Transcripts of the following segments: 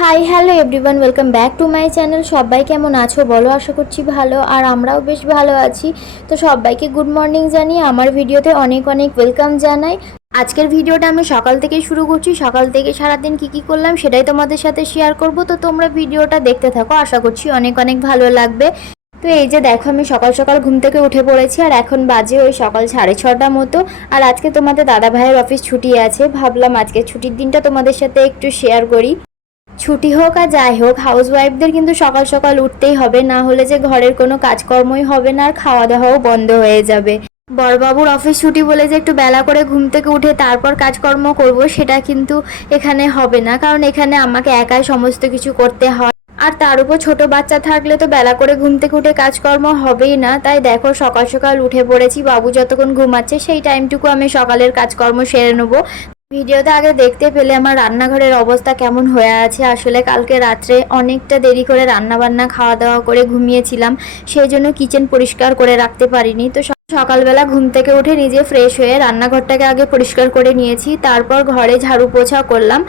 Hi hello everyone welcome back to my channel সবাই কেমন আছো? বলো, আশা করছি ভালো। আর আমরাও বেশ ভালো আছি। তো সবাইকে গুড মর্নিং জানিয়ে আমার ভিডিওতে অনেক অনেক ওয়েলকাম জানাই। আজকের ভিডিওটা আমি সকাল থেকে শুরু করছি। সকাল থেকে সারাদিন কি কি করলাম সেটাই তোমাদের সাথে শেয়ার করব। তো তোমরা ভিডিওটা দেখতে থাকো। আশা করছি অনেক অনেক ভালো লাগবে। তো এই যে দেখো, আমি সকাল সকাল ঘুম থেকে উঠে পড়েছি। আর এখন বাজে ওই সকাল সাড়ে ছটা মতো। আর আজকে তোমাদের দাদা ভাইয়ের অফিস ছুটি আছে। ভাবলাম আজকে ছুটির দিনটা তোমাদের সাথে একটু শেয়ার করি। ছুটি হোক আর যাই হোক হাউস ওয়াইফদের কিন্তু সকাল সকাল উঠতেই হবে, না হলে যে ঘরের কোনো কাজকর্মই হবে না, আর খাওয়া দাওয়াও বন্ধ হয়ে যাবে। বড়বাবুর অফিস ছুটি বলে যে একটু বেলা করে ঘুম থেকে উঠে তারপর কাজকর্ম করব, সেটা কিন্তু এখানে হবে না, কারণ এখানে আমাকে একাই সমস্ত কিছু করতে হয়। আর তার উপর ছোট বাচ্চা থাকলে তো বেলা করে ঘুম থেকে উঠে কাজকর্ম হবেই না, তাই দেখো সকাল সকাল উঠে পড়েছি, বাবু যতক্ষণ ঘুমাচ্ছে সেই টাইমটুকু আমি সকালের কাজকর্ম সেরে নেব। ভিডিওতে আগে দেখতে পেলে আমার রান্নাঘরের অবস্থা কেমন হয়ে আছে। আসলে কালকে রাত্রে অনেকটা দেরি করে রান্না বান্না খাওয়া দাওয়া করে ঘুমিয়েছিলাম। সেই জন্য কিচেন পরিষ্কার করে রাখতে পারিনি। তো সকালবেলা ঘুম থেকে উঠে নিজে ফ্রেশ হয়ে রান্নাঘরটাকে আগে পরিষ্কার করে নিয়েছি। তারপর ঘরে ঝাড়ু পোছা করলাম।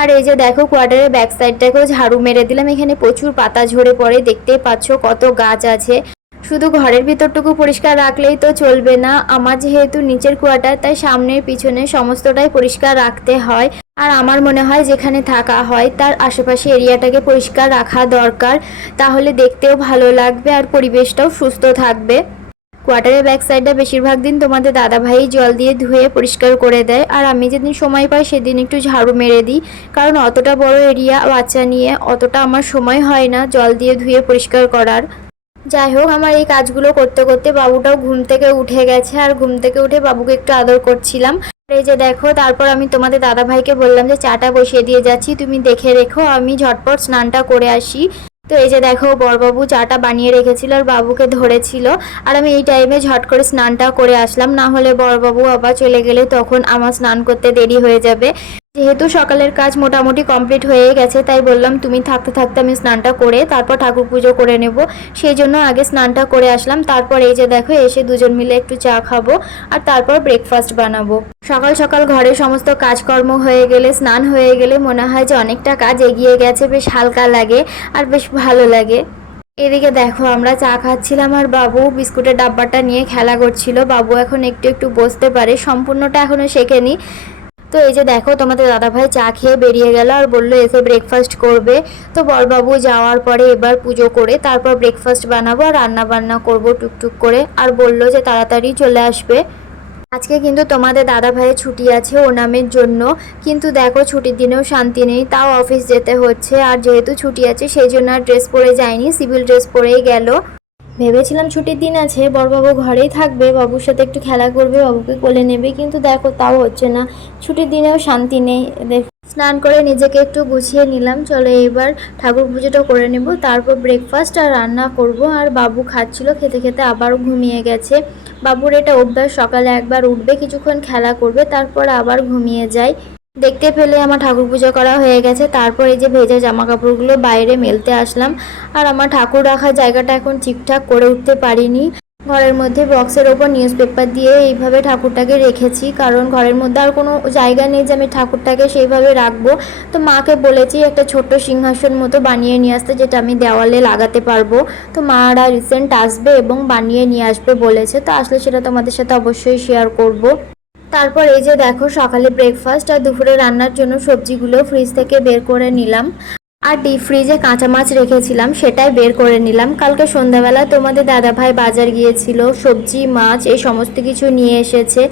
আর এই যে দেখো, কোয়ার্টারের ব্যাক সাইডটাকেও ঝাড়ু মেরে দিলাম। এখানে প্রচুর পাতা ঝরে পড়ে। দেখতেই পাচ্ছ কত গাছ আছে। শুধু ঘরের ভিতরটুকু পরিষ্কার রাখলেই তো চলবে না। আমার যেহেতু নিচের কোয়ার্টার তাই সামনের পিছনে সমস্তটাই পরিষ্কার রাখতে হয়। আর আমার মনে হয় যেখানে থাকা হয়, তার আশেপাশে এরিয়াটাকে পরিষ্কার রাখা দরকার। তাহলে দেখতেও ভালো লাগবে আর পরিবেশটাও সুস্থ থাকবে। কোয়ার্টারের ব্যাক সাইডটা বেশিরভাগ দিন তোমাদের দাদা ভাই জল দিয়ে ধুয়ে পরিষ্কার করে দেয়। আর আমি যেদিন সময় পাই, সেদিন একটু ঝাড়ু মেরে দিই। কারণ অতটা বড় এরিয়া, বাচ্চা নিয়ে অতটা আমার সময় হয় না জল দিয়ে ধুয়ে পরিষ্কার করার। যাই হোক, আমার এই কাজগুলো করতে করতে বাবুটাও ঘুম থেকে উঠে গেছে আর ঘুম থেকে উঠে বাবুকে একটু আদর করছিলাম। এই যে দেখো, তারপর আমি তোমাদের দাদা ভাইকে বললাম যে চাটা বসিয়ে দিয়ে যাচ্ছি, তুমি দেখে রেখো, আমি ঝটপট স্নানটা করে আসি। তো এই যে দেখো বড়বাবু চাটা বানিয়ে রেখেছিল আর বাবুকে ধরেছিল। আর আমি এই টাইমে ঝট করে স্নানটা করে আসলাম। না হলে বড়বাবু আবার চলে গেলে তখন আমার স্নান করতে দেরি হয়ে যাবে। যেহেতু সকালের কাজ মোটামুটি কমপ্লিট হয়ে গেছে, তাই বললাম তুমি থাকতে থাকতে আমি স্নানটা করে তারপর ঠাকুর পুজো করে নেব। সেই জন্য আগে স্নানটা করে আসলাম, তারপর এই যে দেখো এসে দুজন মিলে একটু চা খাব আর তারপর ব্রেকফাস্ট বানাবো। সকাল সকাল ঘরের সমস্ত কাজকর্ম হয়ে গেলে, স্নান হয়ে গেলে মনে হয় যে অনেকটা কাজ এগিয়ে গেছে, বেশ হালকা লাগে আর বেশ ভালো লাগে। এদিকে দেখো আমরা চা খাচ্ছিলাম আর বাবু বিস্কুটের ডাব্বাটা নিয়ে খেলা করছিল, বাবু এখন একটু একটু বসতে পারে, সম্পূর্ণটা এখনও শেখেনি। তো এই যে দেখো, তোমাদের দাদাভাই চা খেয়ে বেরিয়ে গেল আর বলল, এসে ব্রেকফাস্ট করবে। তো বরবাবু যাওয়ার পরে এবার পুজো করে তারপর ব্রেকফাস্ট বানাবো আর রান্না বান্না করব টুকটুক করে আর বলল যে তাড়াতাড়ি চলে আসবে। আজকে কিন্তু তোমাদের দাদা ভাইয়ের ছুটি আছে ওনামের জন্য। কিন্তু দেখো, ছুটির দিনেও শান্তি নেই, তাও অফিস যেতে হচ্ছে। আর যেহেতু ছুটি আছে, সেই জন্য আর ড্রেস পরে যায়নি সিভিল ড্রেস পরেই গেল। ভেবেছিলাম ছুটির দিন আছে, বড়বাবু ঘরেই থাকবে, বাবুর সাথে একটু খেলা করবে, বাবুকে কোলে নেবে, কিন্তু দেখো তাও হচ্ছে না। ছুটির দিনেও শান্তি নেই স্নান করে নিজেকে একটু গুছিয়ে নিলাম। চলো এবার ঠাকুর পুজোটা করে নেব, তারপর ব্রেকফাস্ট আর রান্না করব। আর বাবু খাচ্ছিল, খেতে খেতে আবারও ঘুমিয়ে গেছে। বাবুর এটা অভ্যাস, সকালে একবার উঠবে, কিছুক্ষণ খেলা করবে, তারপর আবার ঘুমিয়ে যায়। দেখতে পেলে আমার ঠাকুর পুজো করা হয়ে গেছে। তারপর এই যে ভেজা জামা কাপড়গুলো বাইরে মেলতে আসলাম। আর আমার ঠাকুর রাখার জায়গাটা এখন ঠিকঠাক করে উঠতে পারিনি। ঘরের মধ্যে বক্সের ওপর নিউজ পেপার দিয়ে এইভাবে ঠাকুরটাকে রেখেছি। কারণ ঘরের মধ্যে আর কোনো জায়গা নেই যে আমি ঠাকুরটাকে সেইভাবে রাখব। তো মাকে বলেছি একটা ছোট্ট সিংহাসন মতো বানিয়ে নিয়ে আসতে, যেটা আমি দেওয়ালে লাগাতে পারব। তো মারা রিসেন্ট আসবে এবং বানিয়ে নিয়ে আসবে বলেছে। তো আসলে সেটা তোমাদের সাথে অবশ্যই শেয়ার করব। তারপর এই যে দেখো, সকালে ব্রেকফাস্ট আর দুপুরে রান্নার জন্য সবজিগুলো ফ্রিজ থেকে বের করে নিলাম। আর ডিপ ফ্রিজে কাঁচা মাছ রেখেছিলাম, সেটাই বের করে নিলাম। কালকে সন্ধ্যাবেলা তোমাদের দাদাভাই বাজার গিয়েছিল, সবজি, মাছ, এই সমস্ত কিছু নিয়ে এসেছে।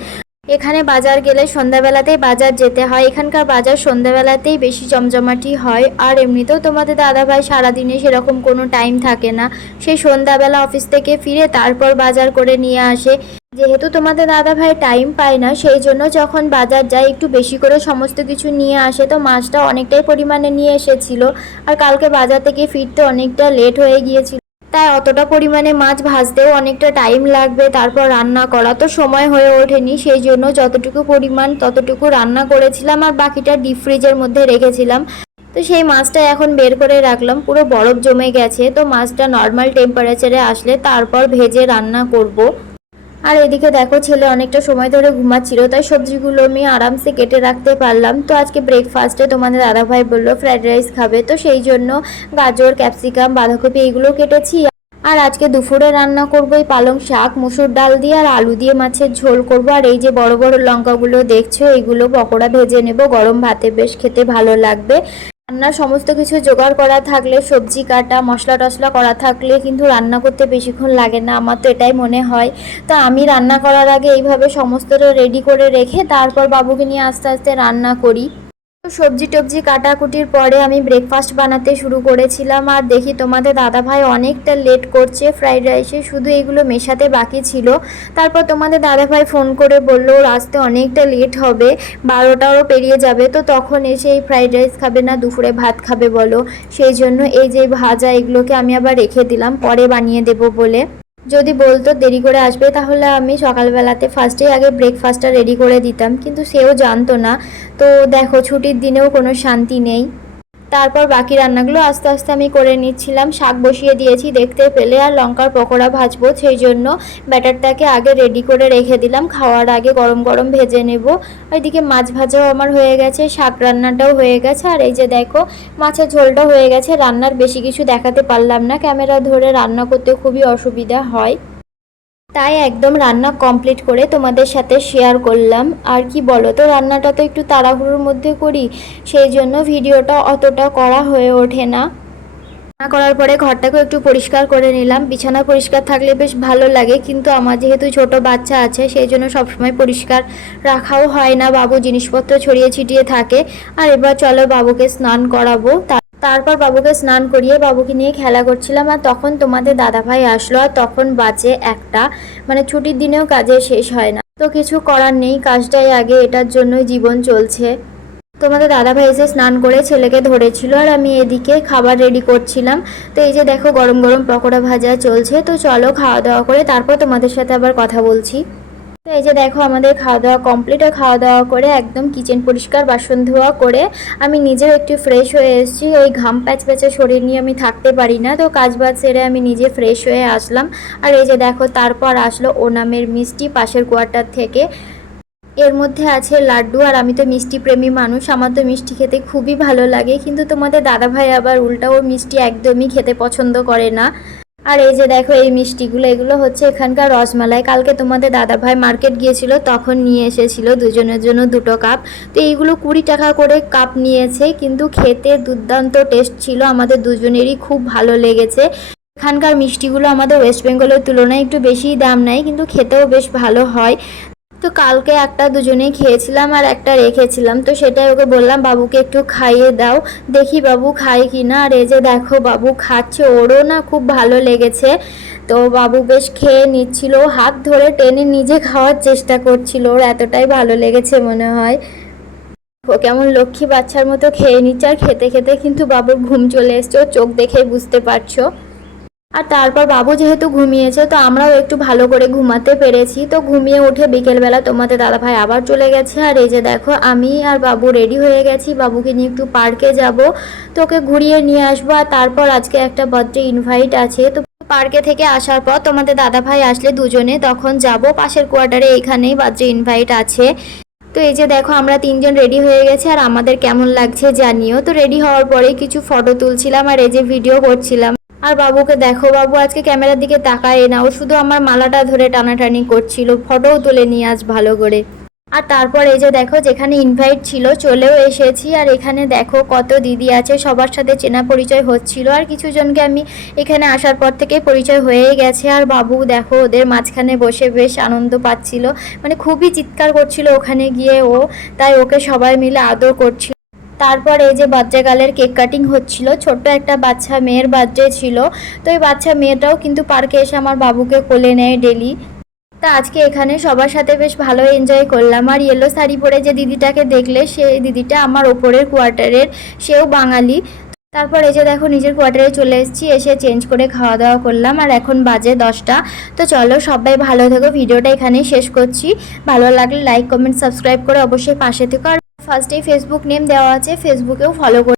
এখানে বাজার গেলে সন্ধ্যাবেলাতেই বাজার যেতে হয়। এখানকার বাজার সন্ধ্যাবেলাতেই বেশি জমজমাটি হয়। আর এমনিতেও তোমাদের দাদাভাই সারাদিনে সেরকম কোনো টাইম থাকে না। সেই সন্ধ্যাবেলা অফিস থেকে ফিরে তারপর বাজার করে নিয়ে আসে। যেহেতু তোমাদের দাদা ভাই টাইম পায় না, সেই জন্য যখন বাজার যায়, একটু বেশি করে সমস্ত কিছু নিয়ে আসে। তো মাছটা অনেকটাই পরিমাণে নিয়ে এসেছিল। আর কালকে বাজার থেকে ফিরতে অনেকটা লেট হয়ে গিয়েছিল। তাই অতটা পরিমাণে মাছ ভাজতেও অনেকটা টাইম লাগবে, তারপর রান্না করা তো সময় হয়ে ওঠেনি, সেই জন্য যতটুকু পরিমাণ ততটুকু রান্না করেছিলাম আর বাকিটা ডিপ ফ্রিজের মধ্যে রেখেছিলাম তো সেই মাছটা এখন বের করে রাখলাম, পুরো বরফ জমে গেছে, তো মাছটা নর্মাল টেম্পারেচারে আসলে তারপর ভেজে রান্না করব। আর এদিকে দেখো, ছেলে অনেকটা সময় ধরে ঘুমাচ্ছিল, তাই সবজিগুলো আমি আরামসে কেটে রাখতে পারলাম। তো আজকে ব্রেকফাস্টে তোমাদের দাদাভাই বলল ফ্রাইড রাইস খাবে। তো সেই জন্য গাজর ক্যাপসিকাম বাঁধাকপি এইগুলো কেটেছি। আর আজকে দুপুরে রান্না করব এই পালং শাক, মুসুর ডাল দিয়ে আর আলু দিয়ে মাছের ঝোল করব। আর এই যে বড় বড় লঙ্কাগুলো দেখছ, এইগুলো পকোড়া ভেজে নেব। গরম ভাতে বেশ খেতে ভালো লাগবে। রান্নার সমস্ত কিছু জোগাড় করা থাকলে, সবজি কাটা, মশলা টশলা করা থাকলে কিন্তু রান্না করতে বেশিক্ষণ লাগে না। আমার তো এটাই মনে হয়। তো আমি রান্না করার আগে এইভাবে সমস্তটা রেডি করে রেখে তারপর বাবুকে নিয়ে আস্তে আস্তে রান্না করি। সবজি টবজি কাটাকুটির পরে আমি ব্রেকফাস্ট বানাতে শুরু করেছিলাম। আর দেখি তোমাদের দাদা ভাই অনেকটা লেট করছে ফ্রাইড রাইসে শুধু এগুলো মেশাতে বাকি ছিল। তারপর তোমাদের দাদা ভাই ফোন করে বলল আসতে অনেকটা লেট হবে। বারোটাও পেরিয়ে যাবে। তো তখন এসে এই ফ্রাইড রাইস খাবে না, দুপুরে ভাত খাবে বলো। সেই জন্য এই যে ভাজা এগুলোকে আমি আবার রেখে দিলাম। পরে বানিয়ে দেবো বলে। যদি বলতো দেরি করে আসবে, তাহলে আমি সকালবেলাতে ফার্স্টেই আগে ব্রেকফাস্টটা রেডি করে দিতাম। কিন্তু সেও জানতো না। তো দেখো, ছুটির দিনেও কোনো শান্তি নেই। তারপর বাকি রান্নাগুলো আস্তে আস্তে আমি করে নিচ্ছিলাম। শাক বসিয়ে দিয়েছি দেখতে পেলে, আর লঙ্কার পকোড়া ভাজবো সেই জন্য। ব্যাটারটাকে আগে রেডি করে রেখে দিলাম। খাওয়ার আগে গরম গরম ভেজে নেব। ওইদিকে মাছ ভাজাও আমার হয়ে গেছে, শাক রান্নাটাও হয়ে গেছে। আর এই যে দেখো, মাছের ঝোলটা হয়ে গেছে। রান্নার বেশি কিছু দেখাতে পারলাম না। ক্যামেরা ধরে রান্না করতে খুবই অসুবিধা হয়। তাই একদম রান্না কমপ্লিট করে তোমাদের সাথে শেয়ার করলাম। আর কি বলো তো রান্নাটা তো একটু তাড়াহুড়োর মধ্যে করি, সেই জন্য ভিডিওটা অতটা করা হয়ে ওঠে না। রান্না করার পরে ঘরটাকে একটু পরিষ্কার করে নিলাম। বিছানা পরিষ্কার থাকলে বেশ ভালো লাগে, কিন্তু আমার যেহেতু ছোট বাচ্চা আছে, সেই জন্য সবসময় পরিষ্কার রাখাও হয় না। বাবু জিনিসপত্র ছড়িয়ে ছিটিয়ে থাকে। আর এবার চলো বাবুকে স্নান করাবো। তারপর বাবুকে স্নান করিয়ে বাবুকে নিয়ে খেলা করছিলাম আর তখন তোমাদের দাদাভাই আসলো আর তখন বাজে একটা মানে ছুটির দিনেও কাজে শেষ হয় না। তো কিছু করার নেই, কাজটাই আগে, এটার জন্যই জীবন চলছে। তোমাদের দাদাভাই এসে স্নান করে ছেলেকে ধরেছিল আর আমি এদিকে খাবার রেডি করছিলাম। তো এই যে দেখো গরম গরম পকোড়া ভাজা চলছে, তো চলো খাওয়া দাওয়া করে তারপর তোমাদের সাথে আবার কথা বলছি। তো এই যে দেখো, আমাদের খাওয়া দাওয়া কমপ্লিট খাওয়া দাওয়া করে একদম কিচেন পরিষ্কার বাসন ধোয়া করে আমি নিজেও একটু ফ্রেশ হয়ে এসেছি। ওই ঘাম প্যাচ প্যাচে শরীর নিয়ে আমি থাকতে পারি না, তো কাজ বাজ সেরে আমি নিজে ফ্রেশ হয়ে আসলাম। আর এই যে দেখো, তারপর আসলো ওনামের মিষ্টি পাশের কোয়ার্টার থেকে। এর মধ্যে আছে লাড্ডু, আর আমি তো মিষ্টি প্রেমী মানুষ, আমার তো মিষ্টি খেতে খুবই ভালো লাগে। কিন্তু তোমাদের দাদাভাই আবার উল্টা ও মিষ্টি একদমই খেতে পছন্দ করে না। আর এই যে দেখো, এই মিষ্টিগুলো, এগুলো হচ্ছে এখানকার রসমালাই। কালকে তোমাদের দাদাভাই মার্কেট গিয়েছিল, তখন নিয়ে এসেছিল দুজনের জন্য দুটো কাপ। তো এইগুলো কুড়ি টাকা করে কাপ নিয়েছে, কিন্তু খেতে দুর্দান্ত টেস্ট ছিল, আমাদের দুজনেরই খুব ভালো লেগেছে। এখানকার মিষ্টিগুলো আমাদের ওয়েস্ট বেঙ্গলের তুলনায় একটু বেশিই দাম নেয়, কিন্তু খেতেও বেশ ভালো হয়। তো কালকে একটা দুজনেই খেয়েছিলাম আর একটা রেখেছিলাম। তো সেটাই ওকে বললাম, বাবুকে একটু খাইয়ে দাও। দেখি বাবু খায় কি না আর এই যে দেখো, বাবু খাচ্ছে। ওরও না খুব ভালো লেগেছে। তো বাবু বেশ খেয়ে নিচ্ছিল। হাত ধরে টেনে নিজে খাওয়ার চেষ্টা করছিল। ওর এতটাই ভালো লেগেছে মনে হয়। ও কেমন লক্ষ্মী বাচ্চার মতো খেয়ে নিচ্ছে। আর খেতে খেতে কিন্তু বাবুর ঘুম চলে এসছে। চোখ দেখেই বুঝতে পারছ। আর তারপর বাবু যেহেতু ঘুমিয়েছে, তো আমরাও একটু ভালো করে ঘুমাতে পেরেছি। তো ঘুমিয়ে উঠে বিকেলবেলা তোমাদের দাদাভাই আবার চলে গেছে। আর এই যে দেখো, আমি আর বাবু রেডি হয়ে গেছি। বাবুকে নিয়ে একটু পার্কে যাব। তোকে ঘুরিয়ে নিয়ে আসব। আর তারপর আজকে একটা বার্থডে ইনভাইট আছে। তো পার্কে থেকে আসার পর তোমাদের দাদাভাই আসলে দুজনে তখন যাব। পাশের কোয়ার্টারে এখানেই বার্থডে ইনভাইট আছে। তো এই যে দেখো, আমরা তিনজন রেডি হয়ে গেছি। আর আমাদের কেমন লাগছে জানিও। তো রেডি হওয়ার পরে কিছু ফটো তুলছিলাম। আর এই যে ভিডিও করছিলাম। আর বাবুকে দেখো বাবু, আজকে ক্যামেরার দিকে তাকায় না। ও শুধু আমার মালাটা ধরে টানাটানি করছিল ফটোও তুলে নিয়ে আজ ভালো করে। আর তারপর এই যে দেখো, যেখানে ইনভাইট ছিল, চলেও এসেছি। আর এখানে দেখো কত দিদি আছে, সবার সাথে চেনা পরিচয় হচ্ছিল। আর কিছু জনকে আমি এখানে আসার পর থেকে পরিচয় হয়ে গেছে। আর বাবু দেখো, ওদের মাঝখানে বসে বেশ আনন্দ পাচ্ছিল। মানে খুবই চিৎকার করছিল ওখানে গিয়ে ও। তাই ওকে সবাই মিলে আদর করছিল। তারপর এই যে বাচ্চাকালের কেক কাটিং হচ্ছিল, ছোট্ট একটা বাচ্চা মেয়ের বার্থডে ছিল। তো এই বাচ্চা মেয়েটাও কিন্তু পার্কে এসে আমার বাবুকে কোলে নেয় ডেলি তা আজকে এখানে সবার সাথে বেশ ভালো এনজয় করলাম। আর ইয়েলো শাড়ি পরে যে দিদিটাকে দেখলে, সে দিদিটা আমার ওপরের কোয়ার্টারের সেও বাঙালি। তারপর যে দেখো নিজের কোয়ার্টারে চলে এসেছি, এসে চেঞ্জ করে খাওয়া দাওয়া করলাম। আর এখন বাজে দশটা। তো চলো সবাই ভালো থেকো। ভিডিওটা এখানেই শেষ করছি। ভালো লাগলে লাইক কমেন্ট সাবস্ক্রাইব করে অবশ্যই পাশে থেকো। আর ফার্স্টেই ফেসবুক নেম দেওয়া আছে ফেসবুকেও ফলো